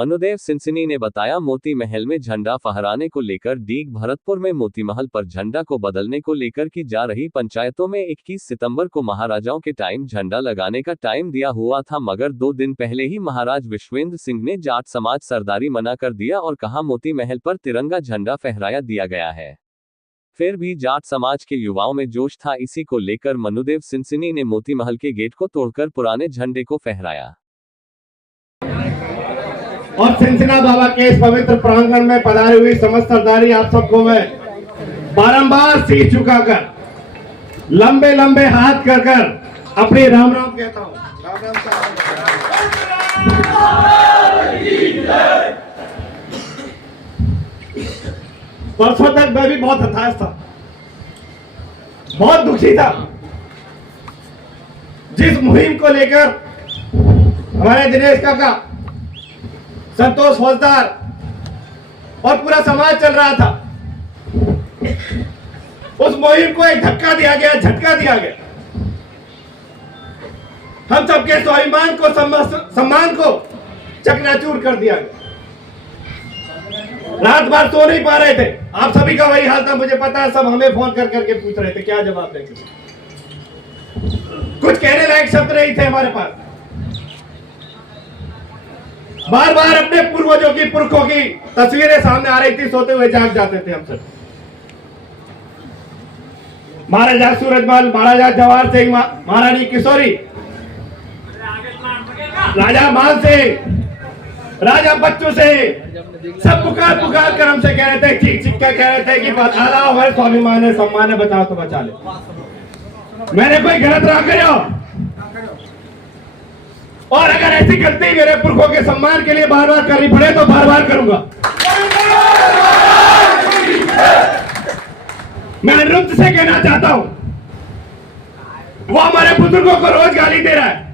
मनुदेव सिंसिनी ने बताया, मोती महल में झंडा फहराने को लेकर डीग भरतपुर में मोती महल पर झंडा को बदलने को लेकर की जा रही पंचायतों में 21 सितंबर को महाराजाओं के टाइम झंडा लगाने का टाइम दिया हुआ था, मगर 2 दिन पहले ही महाराज विश्वेंद्र सिंह ने जाट समाज सरदारी मना कर दिया और कहा मोती महल पर तिरंगा झंडा फहराया दिया गया है। फिर भी जाट समाज के युवाओं में जोश था। इसी को लेकर मनुदेव सिंसिनी ने मोती महल के गेट को तोड़कर पुराने झंडे को फहराया और सिंसिना बाबा के इस पवित्र प्रांगण में पधारी हुई समस्त सरदारी आप सबको मैं बारंबार सिर झुकाकर लंबे लंबे हाथ कर कर अपनी राम राम कहता हूँ। राम राम। परसों तक मैं भी बहुत हताश था, बहुत दुखी था। जिस मुहिम को लेकर हमारे दिनेश काका, संतोष फौजदार और पूरा समाज चल रहा था, उस मुहिम को एक धक्का दिया गया, झटका दिया गया। हम सबके स्वाभिमान को, सम्मान को चकनाचूर कर दिया गया। रात भर सो नहीं पा रहे थे। आप सभी का वही हाल था, मुझे पता है। सब हमें फोन कर करके पूछ रहे थे क्या जवाब देंगे। कुछ कहने लायक शब्द नहीं थे हमारे पास। बार बार अपने पूर्वजों की, पुरखों की तस्वीरें सामने आ रही थी, सोते हुए जाग जाते थे हम सब। महाराजा सूरजमल, महाराजा जवाहर सिंह, महारानी किशोरी, राजा मान सिंह, राजा बच्चों से सब पुकार पुकार कर हमसे कह रहे थे, चीख चीख कर कह रहे थे कि आला हमारे स्वाभिमान है, सम्मान है, बचाओ तो बचा ले। मैंने कोई गलत ना करो, और अगर ऐसी गलती मेरे पुरखों के सम्मान के लिए बार बार करनी पड़े तो बार बार करूंगा। मैं अनुरुद्ध से कहना चाहता हूं, वो हमारे बुजुर्गों को रोज गाली दे रहा है।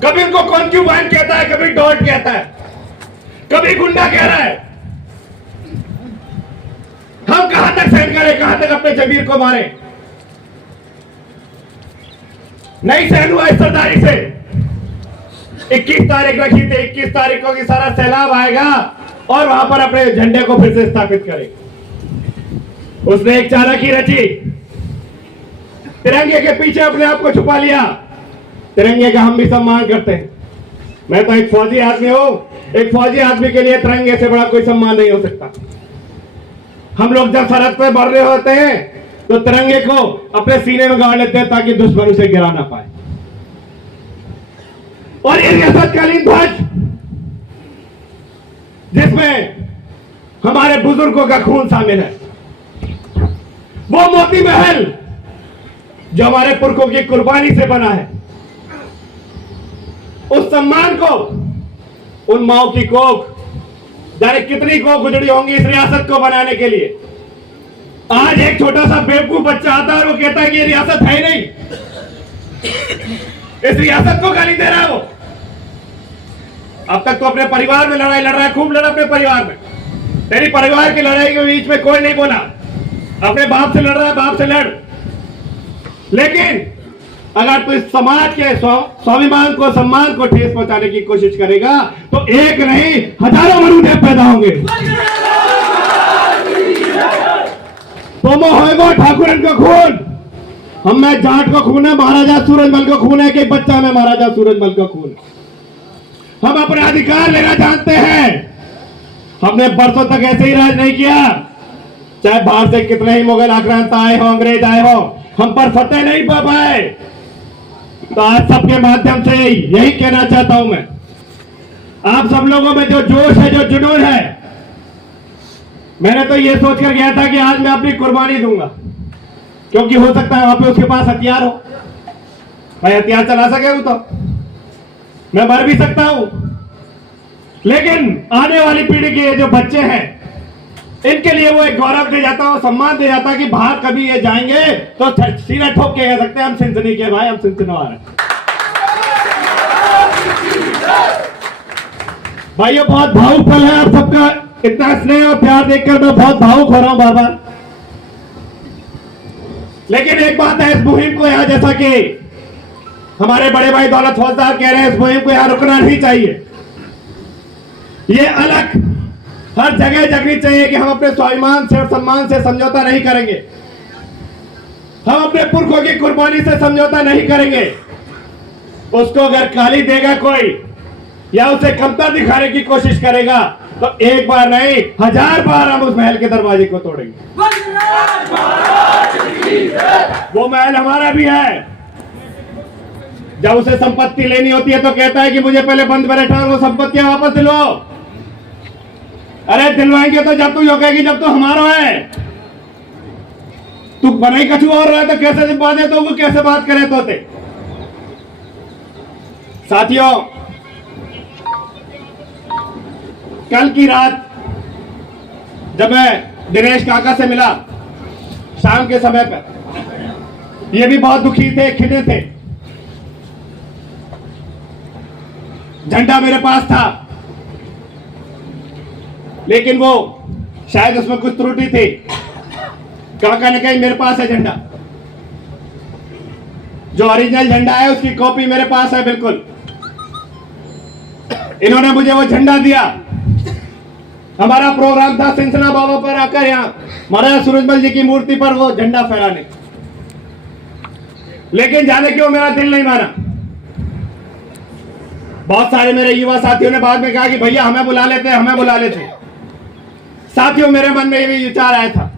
कभी उनको कॉन्क्यूबाइन कहता है, कभी डॉट कहता है, कभी गुंडा कह रहा है। हम कहां तक सहन करें, कहां तक अपने जमीर को मारे। नहीं सहन हुआ इस सरदारी से। 21 तारीख रखी थी, 21 तारीख को कि सारा सैलाब आएगा और वहां पर अपने झंडे को फिर से स्थापित करेगा। उसने एक चालाकी रची, तिरंगे के पीछे अपने आप को छुपा लिया। तिरंगे का हम भी सम्मान करते हैं। मैं तो एक फौजी आदमी हूं। एक फौजी आदमी के लिए तिरंगे से बड़ा कोई सम्मान नहीं हो सकता। हम लोग जब सरहद पे बढ़ रहे होते हैं तो तिरंगे को अपने सीने में गाड़ लेते हैं ताकि दुश्मन उसे गिरा ना पाए। और ये रियासतकालीन ध्वज, जिसमें हमारे बुजुर्गों का खून शामिल है, वो मोती महल जो हमारे पुरखों की कुर्बानी से बना है, उस सम्मान को, उन माओ की कोख, जाने कितनी कोख गुजरी होंगी इस रियासत को बनाने के लिए। आज एक छोटा सा बेवकूफ बच्चा आता है और वो कहता है कि ये रियासत है ही नहीं। इस रियासत को गाली दे रहा है वो। अब तक तो अपने परिवार में लड़ाई लड़ रहा है, खूब लड़ा अपने परिवार में। तेरी परिवार की लड़ाई के बीच में कोई नहीं बोला। अपने बाप से लड़ रहा है, बाप से लड़। लेकिन अगर तू इस समाज के स्वाभिमान को, सम्मान को ठेस पहुंचाने की कोशिश करेगा तो एक नहीं हजारों मनुदेव पैदा होंगे। तो होएगा ठाकुरन का खून, हम में जाट का खून है, महाराजा सूरजमल का खून है कि बच्चा में महाराजा सूरजमल का खून है। हम अपने अधिकार लेना जानते हैं। हमने बरसों तक ऐसे ही राज नहीं किया। चाहे बाहर से कितने ही मुगल आक्रांत आए हो, अंग्रेज आए हो, हम पर फतेह नहीं पा पाए। तो आज सबके माध्यम से यही कहना चाहता हूं मैं, आप सब लोगों में जो जोश है, जो जुनून है, मैंने तो ये सोचकर गया था कि आज मैं अपनी कुर्बानी दूंगा, क्योंकि हो सकता है वहां पे उसके पास हथियार हो। भाई हथियार चला सके वो तो, मैं मर भी सकता हूं। लेकिन आने वाली पीढ़ी के जो बच्चे हैं, इनके लिए वो एक गौरव दे जाता है, सम्मान दे जाता है कि बाहर कभी ये जाएंगे तो सीना ठोक के कह सकते हैं हम सिंसिनी के भाई, हम सिंसिनवार हैं। भाई ये बहुत भावुक पल है। आप सबका इतना स्नेह और प्यार देखकर मैं बहुत भावुक हो रहा हूं बार बार। लेकिन एक बात है, इस मुहिम को यहां, जैसा कि हमारे बड़े भाई दौलत फौजदार कह रहे हैं, इस मुहिम को यहां रुकना नहीं चाहिए। ये अलग हर जगह जगनी चाहिए कि हम अपने स्वाभिमान से और सम्मान से समझौता नहीं करेंगे, हम अपने पुरखों की कुर्बानी से समझौता नहीं करेंगे। उसको अगर गाली देगा कोई या उसे कमतर दिखाने की कोशिश करेगा तो एक बार नहीं 1000 बार हम उस महल के दरवाजे को तोड़ेंगे। वो महल हमारा भी है। जब उसे संपत्ति लेनी होती है तो कहता है कि मुझे पहले बंद में बैठा वो संपत्तियां वापस दिलवाओ। अरे दिलवाएंगे तो जब तू यो कहेगी जब तू हमारा है। तू बनाई कछु और रहा है तो कैसे दिलवा दे, तो वो कैसे बात करे तोते। साथियों, कल की रात जब मैं दिनेश काका से मिला शाम के समय पर, ये भी बहुत दुखी थे, खिटे थे। झंडा मेरे पास था लेकिन वो शायद उसमें कुछ त्रुटि थी। काका ने कहा मेरे पास है झंडा, जो ओरिजिनल झंडा है उसकी कॉपी मेरे पास है बिल्कुल। इन्होंने मुझे वो झंडा दिया। हमारा प्रोग्राम था सिंसना बाबा पर आकर यहाँ महाराजा सूरजमल जी की मूर्ति पर वो झंडा फहराने, लेकिन जाने क्यों मेरा दिल नहीं माना। बहुत सारे मेरे युवा साथियों ने बाद में कहा कि भैया हमें बुला लेते, हमें बुला लेते। साथियों, मेरे मन में ये विचार आया था,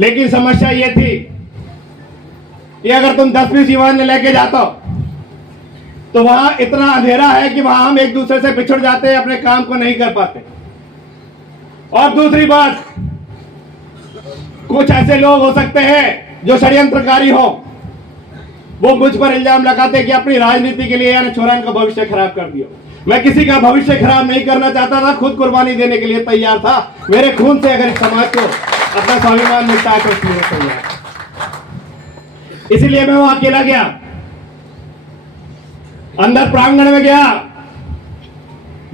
लेकिन समस्या ये थी कि अगर तुम 10-20 युवा ने लेके जाता हो तो वहां इतना अंधेरा है कि वहां हम एक दूसरे से बिछुड़ जाते हैं, अपने काम को नहीं कर पाते। और दूसरी बात, कुछ ऐसे लोग हो सकते हैं जो षड्यंत्रकारी हो, वो मुझ पर इल्जाम लगाते कि अपनी राजनीति के लिए यानी छोरान का भविष्य खराब कर दिया। मैं किसी का भविष्य खराब नहीं करना चाहता था, खुद कुर्बानी देने के लिए तैयार था। मेरे खून से अगर इस समाज को अपना स्वाभिमान मिलता है तो उसके लिए तैयार। इसीलिए मैं वहां अकेला गया, अंदर प्रांगण में गया,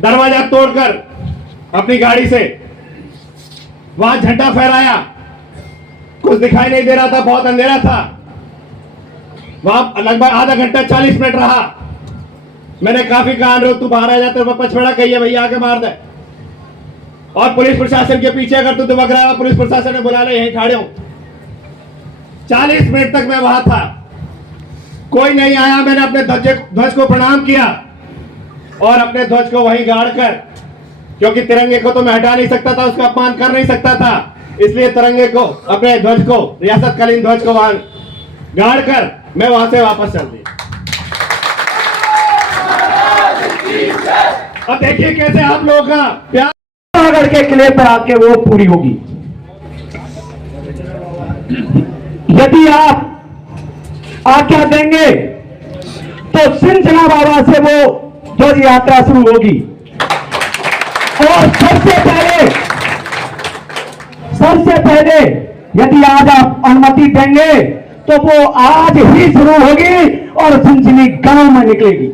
दरवाजा तोड़कर अपनी गाड़ी से वहां झंडा फहराया। कुछ दिखाई नहीं दे रहा था, बहुत अंधेरा था। वहां लगभग आधा घंटा 40 मिनट रहा। मैंने काफी कहा अनुरोध तू बाहर आ जा, तेरे पचपड़ा कहिए भैया आके मार दे। और पुलिस प्रशासन के पीछे अगर तू दुबक रहा है, पुलिस प्रशासन ने बुला ले, यहीं खड़े हो। 40 मिनट तक मैं वहां था, कोई नहीं आया। मैंने अपने ध्वज को प्रणाम किया और अपने ध्वज को वहीं गाड़ कर, क्योंकि तिरंगे को तो मैं हटा नहीं सकता था, उसका अपमान कर नहीं सकता था, इसलिए तिरंगे को, अपने ध्वज को, रियासतकालीन ध्वज को वहां गाड़ कर मैं वहां से वापस चल दिया। अब देखिए कैसे आप लोगों का प्यार पावागढ़ के किले पर आके वो पूरी होगी। यदि आप आज्ञा देंगे तो सिंचना बाबा से वो ध्वज यात्रा शुरू होगी। और सबसे पहले यदि आज आप अनुमति देंगे तो वो आज ही शुरू होगी और सिंचनी गांव में निकलेगी।